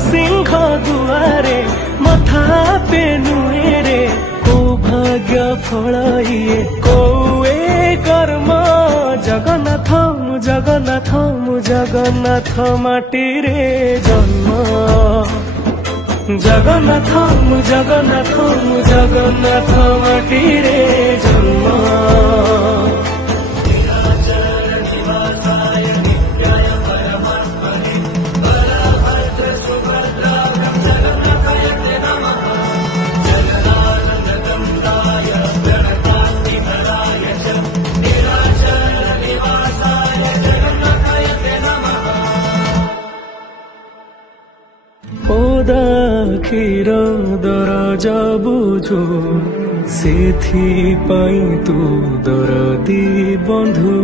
सिंह दुआरे मथा पेनुएरे को भाग्य फल इए कौए कर्म जगन्नाथ जगन्नाथ जगन्नाथ माटी रे जन्म जगन्नाथ जगन्नाथ जगन्नाथ माटी रे जन्म ओदा क्षीर दरज बुझो सेथि पाई तू दरदी बंधु।